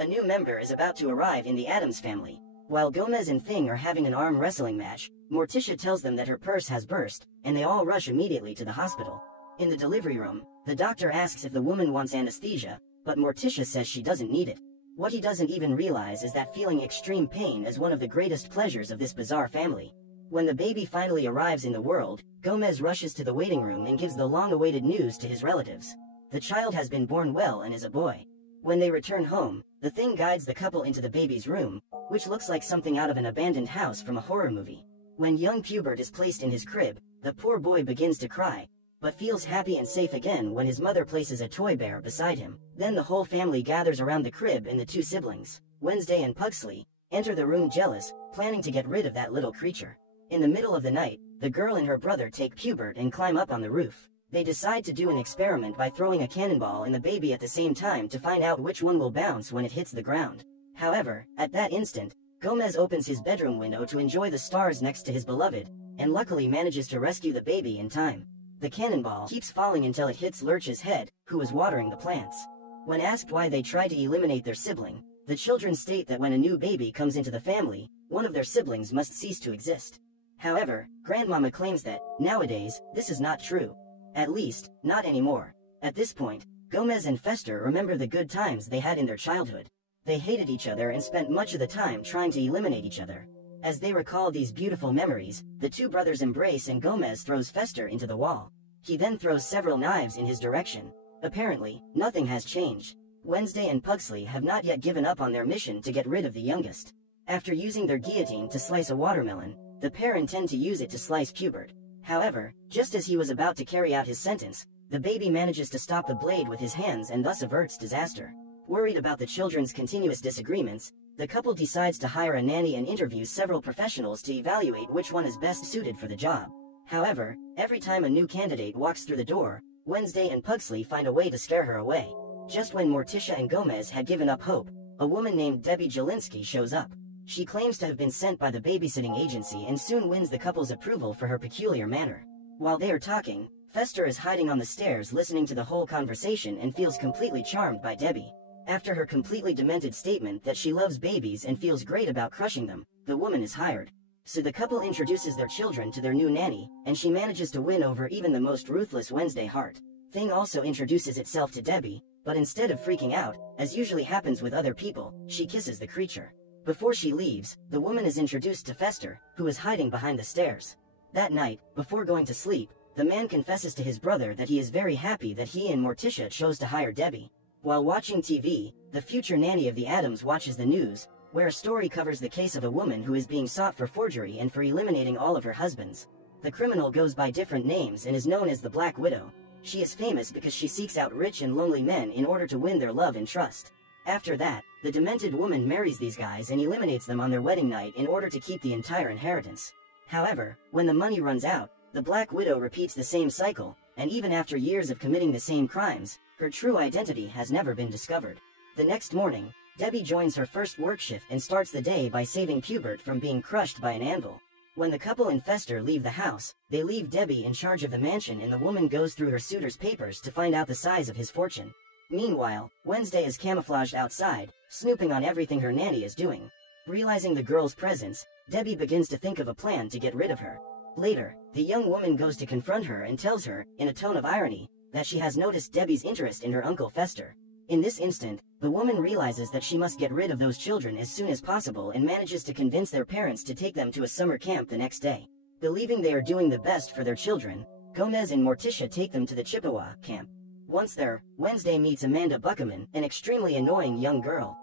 A new member is about to arrive in the Addams family. While Gomez and Thing are having an arm wrestling match, Morticia tells them that her purse has burst, and they all rush immediately to the hospital. In the delivery room, the doctor asks if the woman wants anesthesia, but Morticia says she doesn't need it. What he doesn't even realize is that feeling extreme pain is one of the greatest pleasures of this bizarre family. When the baby finally arrives in the world, Gomez rushes to the waiting room and gives the long-awaited news to his relatives. The child has been born well and is a boy. When they return home, the Thing guides the couple into the baby's room, which looks like something out of an abandoned house from a horror movie. When young Pubert is placed in his crib, the poor boy begins to cry, but feels happy and safe again when his mother places a toy bear beside him. Then the whole family gathers around the crib and the two siblings, Wednesday and Pugsley, enter the room jealous, planning to get rid of that little creature. In the middle of the night, the girl and her brother take Pubert and climb up on the roof. They decide to do an experiment by throwing a cannonball and the baby at the same time to find out which one will bounce when it hits the ground. However, at that instant, Gomez opens his bedroom window to enjoy the stars next to his beloved, and luckily manages to rescue the baby in time. The cannonball keeps falling until it hits Lurch's head, who is watering the plants. When asked why they try to eliminate their sibling, the children state that when a new baby comes into the family, one of their siblings must cease to exist. However, Grandmama claims that, nowadays, this is not true. At least, not anymore. At this point, Gomez and Fester remember the good times they had in their childhood. They hated each other and spent much of the time trying to eliminate each other. As they recall these beautiful memories, the two brothers embrace and Gomez throws Fester into the wall. He then throws several knives in his direction. Apparently, nothing has changed. Wednesday and Pugsley have not yet given up on their mission to get rid of the youngest. After using their guillotine to slice a watermelon, the pair intend to use it to slice Pubert. However, just as he was about to carry out his sentence, the baby manages to stop the blade with his hands and thus averts disaster. Worried about the children's continuous disagreements, the couple decides to hire a nanny and interviews several professionals to evaluate which one is best suited for the job. However, every time a new candidate walks through the door, Wednesday and Pugsley find a way to scare her away. Just when Morticia and Gomez had given up hope, a woman named Debbie Jelinsky shows up. She claims to have been sent by the babysitting agency and soon wins the couple's approval for her peculiar manner. While they are talking, Fester is hiding on the stairs listening to the whole conversation and feels completely charmed by Debbie. After her completely demented statement that she loves babies and feels great about crushing them, the woman is hired. So the couple introduces their children to their new nanny, and she manages to win over even the most ruthless Wednesday heart. Thing also introduces itself to Debbie, but instead of freaking out, as usually happens with other people, she kisses the creature. Before she leaves, the woman is introduced to Fester, who is hiding behind the stairs. That night, before going to sleep, the man confesses to his brother that he is very happy that he and Morticia chose to hire Debbie. While watching TV, the future nanny of the Addams watches the news, where a story covers the case of a woman who is being sought for forgery and for eliminating all of her husbands. The criminal goes by different names and is known as the Black Widow. She is famous because she seeks out rich and lonely men in order to win their love and trust. After that, the demented woman marries these guys and eliminates them on their wedding night in order to keep the entire inheritance. However, when the money runs out, the Black Widow repeats the same cycle, and even after years of committing the same crimes, her true identity has never been discovered. The next morning, Debbie joins her first work shift and starts the day by saving Pubert from being crushed by an anvil. When the couple and Fester leave the house, they leave Debbie in charge of the mansion and the woman goes through her suitor's papers to find out the size of his fortune. Meanwhile, Wednesday is camouflaged outside, snooping on everything her nanny is doing. Realizing the girl's presence, Debbie begins to think of a plan to get rid of her. Later, the young woman goes to confront her and tells her, in a tone of irony, that she has noticed Debbie's interest in her uncle Fester. In this instant, the woman realizes that she must get rid of those children as soon as possible and manages to convince their parents to take them to a summer camp the next day. Believing they are doing the best for their children, Gomez and Morticia take them to the Chippewa camp. Once there, Wednesday meets Amanda Buckerman, an extremely annoying young girl.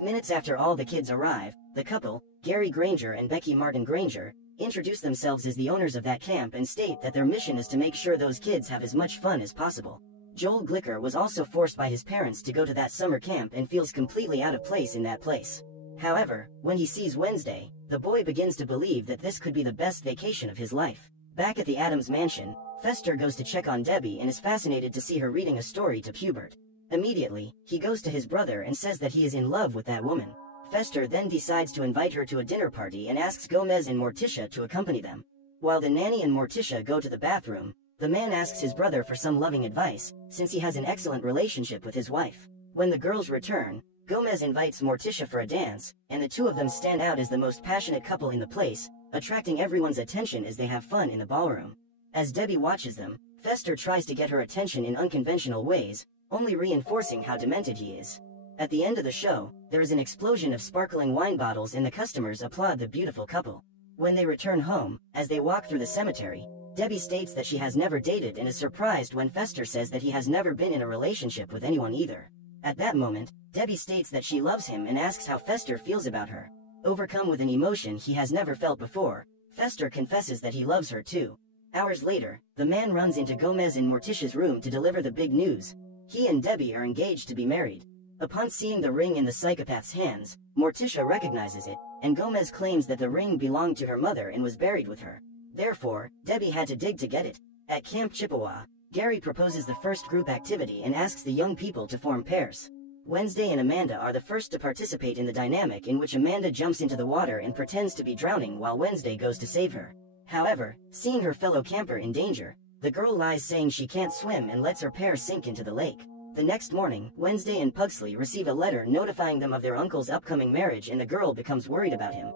Minutes after all the kids arrive, the couple, Gary Granger and Becky Martin Granger, introduce themselves as the owners of that camp and state that their mission is to make sure those kids have as much fun as possible. Joel Glicker was also forced by his parents to go to that summer camp and feels completely out of place in that place. However, when he sees Wednesday, the boy begins to believe that this could be the best vacation of his life. Back at the Addams mansion, Fester goes to check on Debbie and is fascinated to see her reading a story to Pubert. Immediately, he goes to his brother and says that he is in love with that woman. Fester then decides to invite her to a dinner party and asks Gomez and Morticia to accompany them. While the nanny and Morticia go to the bathroom, the man asks his brother for some loving advice, since he has an excellent relationship with his wife. When the girls return, Gomez invites Morticia for a dance, and the two of them stand out as the most passionate couple in the place, attracting everyone's attention as they have fun in the ballroom. As Debbie watches them, Fester tries to get her attention in unconventional ways, only reinforcing how demented he is. At the end of the show, there is an explosion of sparkling wine bottles and the customers applaud the beautiful couple. When they return home, as they walk through the cemetery, Debbie states that she has never dated and is surprised when Fester says that he has never been in a relationship with anyone either. At that moment, Debbie states that she loves him and asks how Fester feels about her. Overcome with an emotion he has never felt before, Fester confesses that he loves her too. Hours later, the man runs into Gomez in Morticia's room to deliver the big news. He and Debbie are engaged to be married. Upon seeing the ring in the psychopath's hands, Morticia recognizes it, and Gomez claims that the ring belonged to her mother and was buried with her. Therefore, Debbie had to dig to get it. At Camp Chippewa, Gary proposes the first group activity and asks the young people to form pairs. Wednesday and Amanda are the first to participate in the dynamic in which Amanda jumps into the water and pretends to be drowning while Wednesday goes to save her. However, seeing her fellow camper in danger, the girl lies saying she can't swim and lets her pair sink into the lake. The next morning, Wednesday and Pugsley receive a letter notifying them of their uncle's upcoming marriage and the girl becomes worried about him.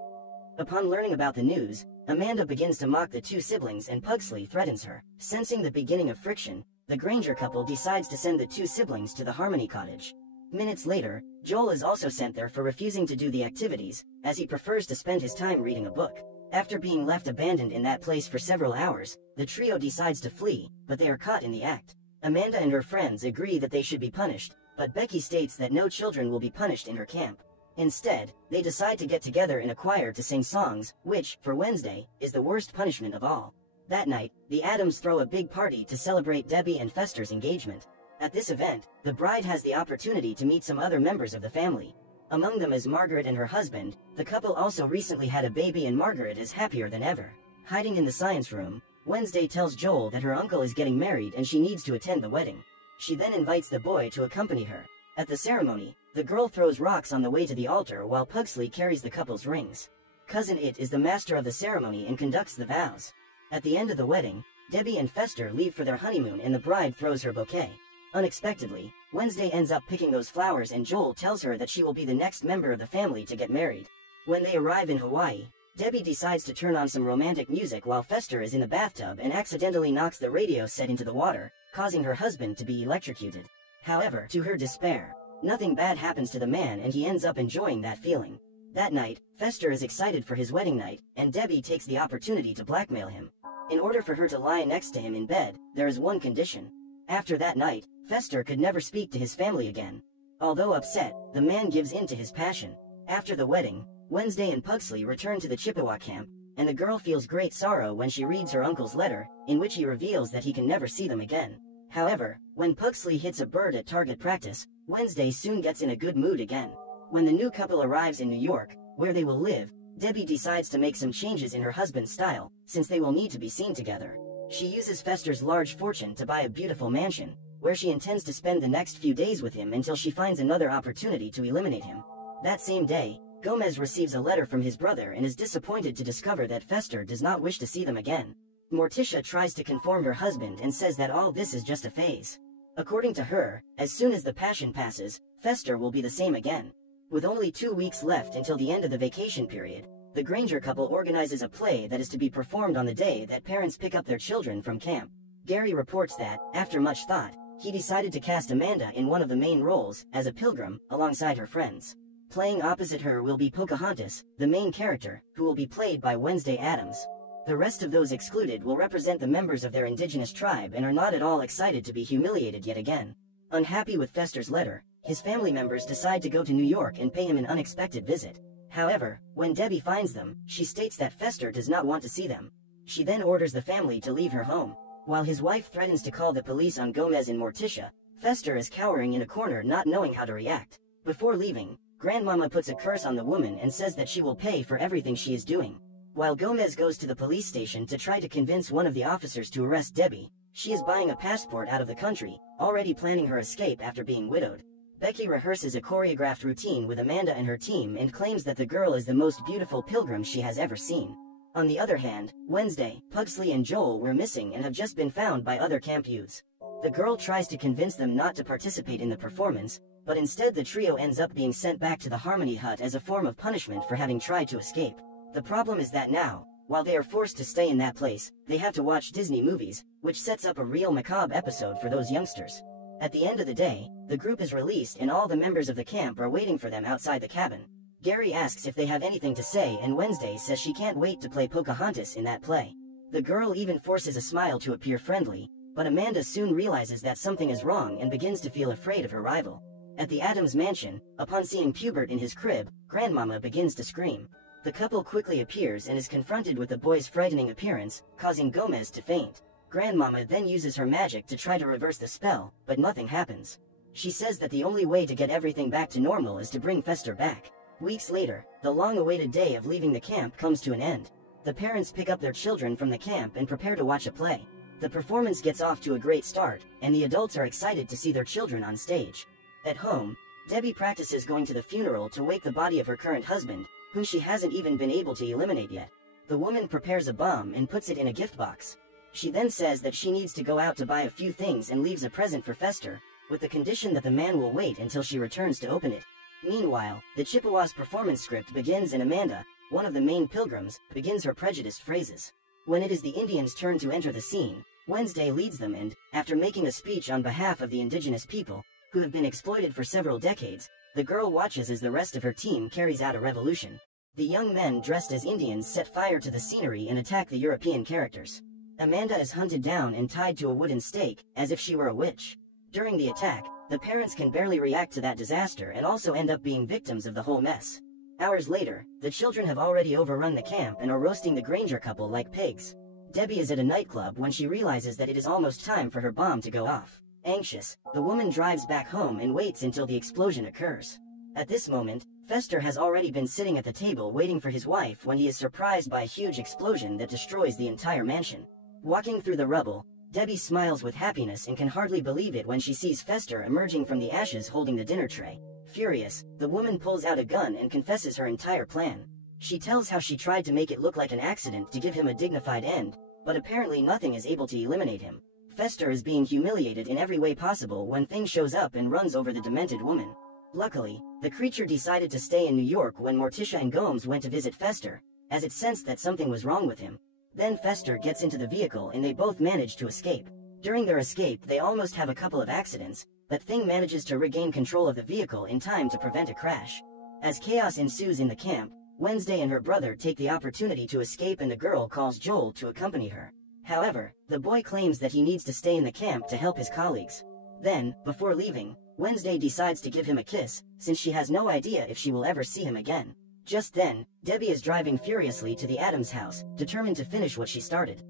Upon learning about the news, Amanda begins to mock the two siblings and Pugsley threatens her. Sensing the beginning of friction, the Granger couple decides to send the two siblings to the Harmony Cottage. Minutes later, Joel is also sent there for refusing to do the activities, as he prefers to spend his time reading a book. After being left abandoned in that place for several hours, the trio decides to flee, but they are caught in the act. Amanda and her friends agree that they should be punished, but Becky states that no children will be punished in her camp. Instead, they decide to get together in a choir to sing songs, which, for Wednesday, is the worst punishment of all. That night, the Addams throw a big party to celebrate Debbie and Fester's engagement. At this event, the bride has the opportunity to meet some other members of the family. Among them is Margaret and her husband. The couple also recently had a baby and Margaret is happier than ever. Hiding in the science room, Wednesday tells Joel that her uncle is getting married and she needs to attend the wedding. She then invites the boy to accompany her. At the ceremony, the girl throws rocks on the way to the altar while Pugsley carries the couple's rings. Cousin It is the master of the ceremony and conducts the vows. At the end of the wedding, Debbie and Fester leave for their honeymoon and the bride throws her bouquet. Unexpectedly, Wednesday ends up picking those flowers and Joel tells her that she will be the next member of the family to get married. When they arrive in Hawaii, Debbie decides to turn on some romantic music while Fester is in the bathtub and accidentally knocks the radio set into the water, causing her husband to be electrocuted. However, to her despair, nothing bad happens to the man and he ends up enjoying that feeling. That night, Fester is excited for his wedding night, and Debbie takes the opportunity to blackmail him. In order for her to lie next to him in bed, there is one condition. After that night, Fester could never speak to his family again. Although upset, the man gives in to his passion. After the wedding, Wednesday and Pugsley return to the Chippewa camp, and the girl feels great sorrow when she reads her uncle's letter, in which he reveals that he can never see them again. However, when Pugsley hits a bird at target practice, Wednesday soon gets in a good mood again. When the new couple arrives in New York, where they will live, Debbie decides to make some changes in her husband's style, since they will need to be seen together. She uses Fester's large fortune to buy a beautiful mansion, where she intends to spend the next few days with him until she finds another opportunity to eliminate him. That same day, Gomez receives a letter from his brother and is disappointed to discover that Fester does not wish to see them again. Morticia tries to conform her husband and says that all this is just a phase. According to her, as soon as the passion passes, Fester will be the same again. With only 2 weeks left until the end of the vacation period, the Granger couple organizes a play that is to be performed on the day that parents pick up their children from camp. Gary reports that, after much thought, he decided to cast Amanda in one of the main roles, as a pilgrim, alongside her friends. Playing opposite her will be Pocahontas, the main character, who will be played by Wednesday Addams. The rest of those excluded will represent the members of their indigenous tribe and are not at all excited to be humiliated yet again. Unhappy with Fester's letter, his family members decide to go to New York and pay him an unexpected visit. However, when Debbie finds them, she states that Fester does not want to see them. She then orders the family to leave her home. While his wife threatens to call the police on Gomez and Morticia, Fester is cowering in a corner not knowing how to react. Before leaving, Grandmama puts a curse on the woman and says that she will pay for everything she is doing. While Gomez goes to the police station to try to convince one of the officers to arrest Debbie, she is buying a passport out of the country, already planning her escape after being widowed. Becky rehearses a choreographed routine with Amanda and her team and claims that the girl is the most beautiful pilgrim she has ever seen. On the other hand, Wednesday, Pugsley and Joel were missing and have just been found by other camp youths. The girl tries to convince them not to participate in the performance, but instead the trio ends up being sent back to the Harmony Hut as a form of punishment for having tried to escape. The problem is that now, while they are forced to stay in that place, they have to watch Disney movies, which sets up a real macabre episode for those youngsters. At the end of the day, the group is released and all the members of the camp are waiting for them outside the cabin. Gary asks if they have anything to say and Wednesday says she can't wait to play Pocahontas in that play. The girl even forces a smile to appear friendly, but Amanda soon realizes that something is wrong and begins to feel afraid of her rival. At the Addams mansion, upon seeing Pubert in his crib, Grandmama begins to scream. The couple quickly appears and is confronted with the boy's frightening appearance, causing Gomez to faint. Grandmama then uses her magic to try to reverse the spell, but nothing happens. She says that the only way to get everything back to normal is to bring Fester back. Weeks later, the long-awaited day of leaving the camp comes to an end. The parents pick up their children from the camp and prepare to watch a play. The performance gets off to a great start, and the adults are excited to see their children on stage. At home, Debbie practices going to the funeral to wake the body of her current husband, whom she hasn't even been able to eliminate yet. The woman prepares a bomb and puts it in a gift box. She then says that she needs to go out to buy a few things and leaves a present for Fester, with the condition that the man will wait until she returns to open it. Meanwhile, the Chippewas performance script begins and Amanda, one of the main pilgrims, begins her prejudiced phrases. When it is the Indians' turn to enter the scene, Wednesday leads them and, after making a speech on behalf of the indigenous people, who have been exploited for several decades, the girl watches as the rest of her team carries out a revolution. The young men dressed as Indians set fire to the scenery and attack the European characters. Amanda is hunted down and tied to a wooden stake, as if she were a witch. During the attack, the parents can barely react to that disaster and also end up being victims of the whole mess. Hours later, the children have already overrun the camp and are roasting the Granger couple like pigs. Debbie is at a nightclub when she realizes that it is almost time for her bomb to go off. Anxious, the woman drives back home and waits until the explosion occurs. At this moment, Fester has already been sitting at the table waiting for his wife when he is surprised by a huge explosion that destroys the entire mansion. Walking through the rubble, Debbie smiles with happiness and can hardly believe it when she sees Fester emerging from the ashes holding the dinner tray. Furious, the woman pulls out a gun and confesses her entire plan. She tells how she tried to make it look like an accident to give him a dignified end, but apparently nothing is able to eliminate him. Fester is being humiliated in every way possible when Thing shows up and runs over the demented woman. Luckily, the creature decided to stay in New York when Morticia and Gomes went to visit Fester, as it sensed that something was wrong with him. Then Fester gets into the vehicle and they both manage to escape. During their escape they almost have a couple of accidents, but Thing manages to regain control of the vehicle in time to prevent a crash. As chaos ensues in the camp, Wednesday and her brother take the opportunity to escape and the girl calls Joel to accompany her. However, the boy claims that he needs to stay in the camp to help his colleagues. Then, before leaving, Wednesday decides to give him a kiss, since she has no idea if she will ever see him again. Just then, Debbie is driving furiously to the Addams house, determined to finish what she started.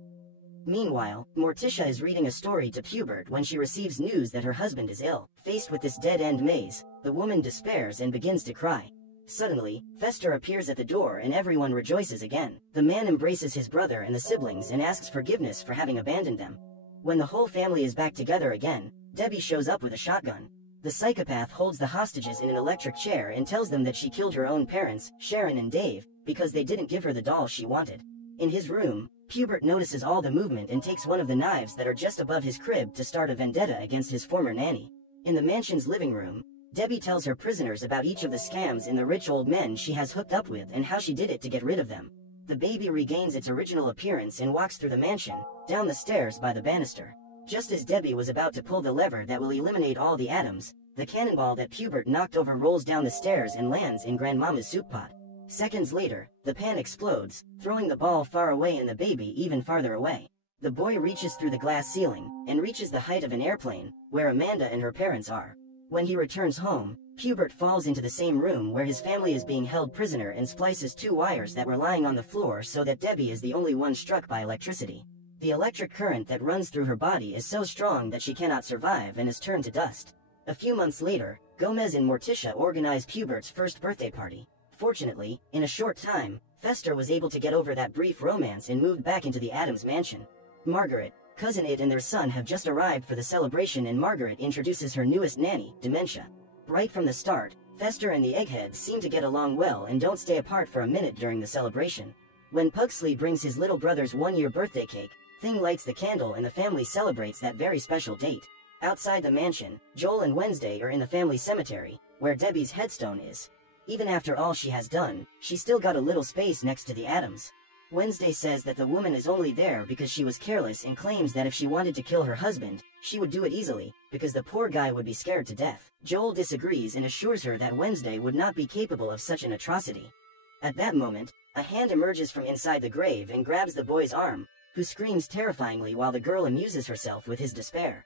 Meanwhile, Morticia is reading a story to Pubert when she receives news that her husband is ill. Faced with this dead-end maze, the woman despairs and begins to cry. Suddenly, Fester appears at the door and everyone rejoices again. The man embraces his brother and the siblings and asks forgiveness for having abandoned them. When the whole family is back together again, Debbie shows up with a shotgun. The psychopath holds the hostages in an electric chair and tells them that she killed her own parents, Sharon and Dave, because they didn't give her the doll she wanted. In his room, Pubert notices all the movement and takes one of the knives that are just above his crib to start a vendetta against his former nanny. In the mansion's living room, Debbie tells her prisoners about each of the scams in the rich old men she has hooked up with and how she did it to get rid of them. The baby regains its original appearance and walks through the mansion, down the stairs by the banister. Just as Debbie was about to pull the lever that will eliminate all the Addams, the cannonball that Pubert knocked over rolls down the stairs and lands in Grandmama's soup pot. Seconds later, the pan explodes, throwing the ball far away and the baby even farther away. The boy reaches through the glass ceiling, and reaches the height of an airplane, where Amanda and her parents are. When he returns home, Pubert falls into the same room where his family is being held prisoner and splices two wires that were lying on the floor so that Debbie is the only one struck by electricity. The electric current that runs through her body is so strong that she cannot survive and is turned to dust. A few months later, Gomez and Morticia organize Pubert's first birthday party. Fortunately, in a short time, Fester was able to get over that brief romance and moved back into the Addams mansion. Margaret, Cousin It and their son have just arrived for the celebration and Margaret introduces her newest nanny, Dementia. Right from the start, Fester and the Eggheads seem to get along well and don't stay apart for a minute during the celebration. When Pugsley brings his little brother's one-year birthday cake, Thing lights the candle and the family celebrates that very special date. Outside the mansion, Joel and Wednesday are in the family cemetery, where Debbie's headstone is. Even after all she has done, she still got a little space next to the Addams. Wednesday says that the woman is only there because she was careless and claims that if she wanted to kill her husband, she would do it easily, because the poor guy would be scared to death. Joel disagrees and assures her that Wednesday would not be capable of such an atrocity. At that moment, a hand emerges from inside the grave and grabs the boy's arm, who screams terrifyingly while the girl amuses herself with his despair.